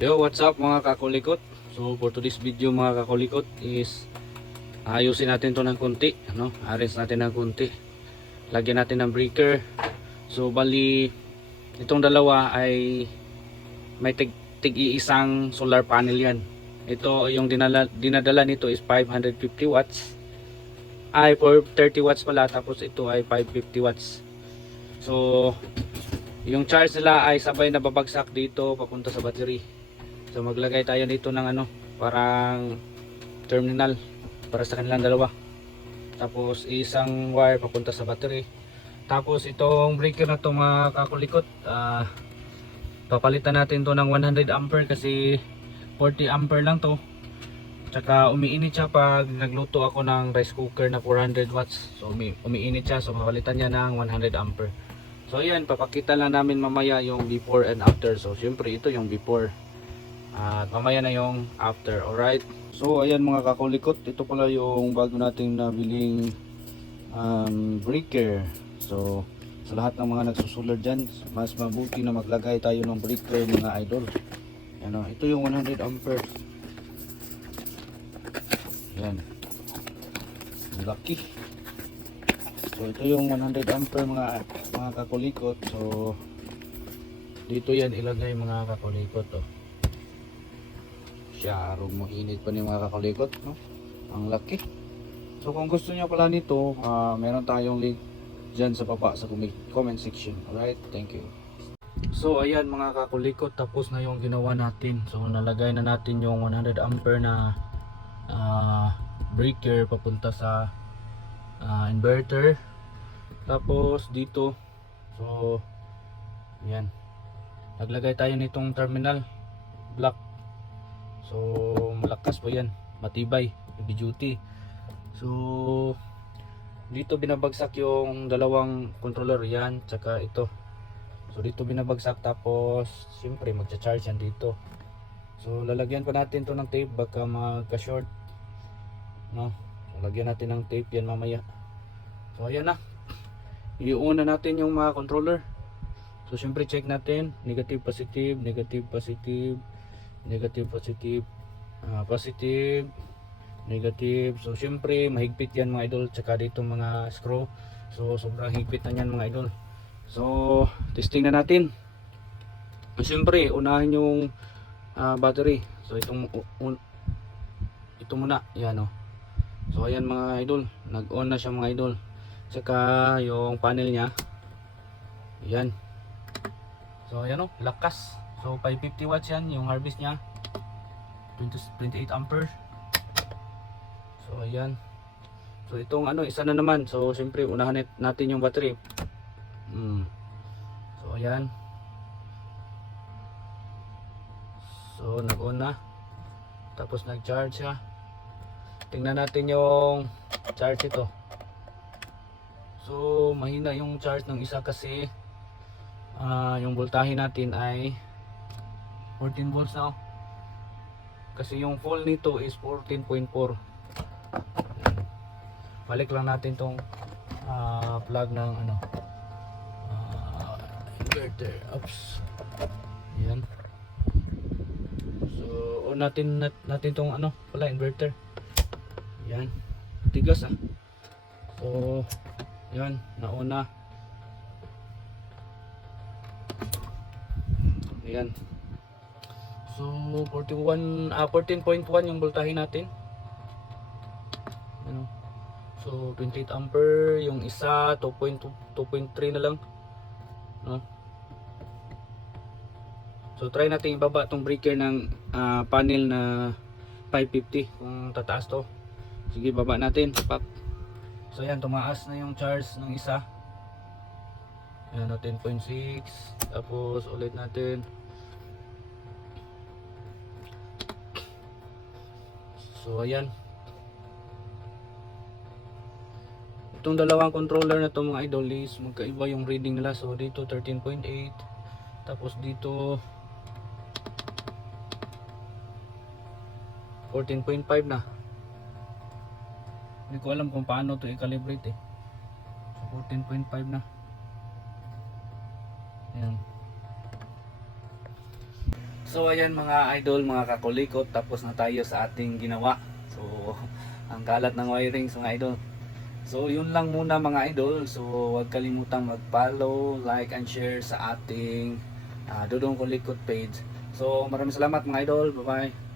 Yo, what's up mga kakulikot? So for today's video mga kakulikot is ayusin natin to ng konti, ano? Aris natin ng konti. Lagyan natin ng breaker. So bali itong dalawa ay may tig, tig isang solar panel yan. Ito yung dinala, dinadala nito is 550 watts. Ay for 30 watts pala tapos ito ay 550 watts. So yung charge nila ay sabay na babagsak dito papunta sa battery. So maglagay tayo dito ng ano, parang terminal para sa kanilang dalawa. Tapos isang wire papunta sa battery. Tapos itong breaker na to mga kakulikot, ah, papalitan natin to ng 100 ampere kasi 40 ampere lang to. Tsaka umiinit siya pag nagluto ako ng rice cooker na 400 watts. So umi umiinit siya so papalitan niya ng 100 ampere. So ayan, papakita lang namin mamaya yung before and after. So syempre ito yung before. At mamaya na yung after, alright? So ayan mga kakulikot, ito pala yung bago nating nabiling um, breaker. So sa lahat ng mga nagsusular dyan, mas mabuti na maglagay tayo ng breaker mga idol. Yan o, ito yung 100 ampere. Yan. Laki. So ito yung 100 ampere mga mga kakulikot. So dito yan ilagay mga kakulikot oh. Syarong mo init pa ni mga kakulikot, no? Ang laki. So kung gusto niyo pala nito, ah, meron tayong link dyan sa baba sa comment section. Alright, thank you. So ayan mga kakulikot, tapos na yung ginawa natin. So nalagay na natin yung 100 ampere na ah, breaker papunta sa ah, inverter. Tapos dito, so yan. Naglagay tayo nitong terminal block So malakas po yan, matibay, heavy duty. So dito binabagsak yung dalawang controller yan, tsaka ito. So dito binabagsak tapos siyempre magcha-charge yan dito. So lalagyan pa natin to ng tape baka magka-short. No? So, lagyan natin ng tape yan mamaya. So ayan na. Iuna natin yung mga controller. So siyempre check natin, negative positive, negative positive, negative positive ah, positive negative. So syempre mahigpit yan mga idol. Tsaka dito mga screw. So sobrang higpit na yan mga idol. So testing na natin. Syempre unahin yung ah, battery. So itong ito muna. Yan o so ayan mga idol. Nag on na siya mga idol tsaka yung panel nya yan so ayan o lakas So 550 watts yan yung harvest niya. 20, 28 ampere. So ayan. So itong ano isa na naman. So siyempre unahan nat- natin yung battery. Mm. So ayan. So nag-on na. Tapos nag-charge siya. Tingnan natin yung charge ito. So mahina yung charge ng isa kasi ah, yung voltahe natin ay 14 volts na oh. Kasi yung full nito is 14.4. Balik lang natin tong ah, plug ng ano ah, inverter. Oops. Yan. So, on natin nat, natin tong ano pala inverter. Yan. Tigas ah. So, yan, nauna. Ayan. So 41 ah 14.1 yung voltahe natin. Ano? So 28 ampere yung isa 2.2 2.3 na lang. No? So try natin ibaba tong breaker ng ah, panel na 550 kung tataas to. Sige baba natin. Pap. So yan tumaas na yung charge ng isa. Ayan, no, 10.6 tapos ulit natin So ayan. Itong dalawang controller na to mga idol is magkaiba yung reading nila. So dito 13.8 tapos dito 14.5 na. Hindi ko alam kung paano to i-calibrate eh. So 14.5 na. Ayan. So ayan mga idol, mga kakulikot, tapos na tayo sa ating ginawa. So ang kalat ng wirings mga idol. So yun lang muna mga idol. So huwag kalimutang mag-follow, like and share sa ating uh, Dudong Kulikot page. So maraming salamat mga idol. Bye-bye.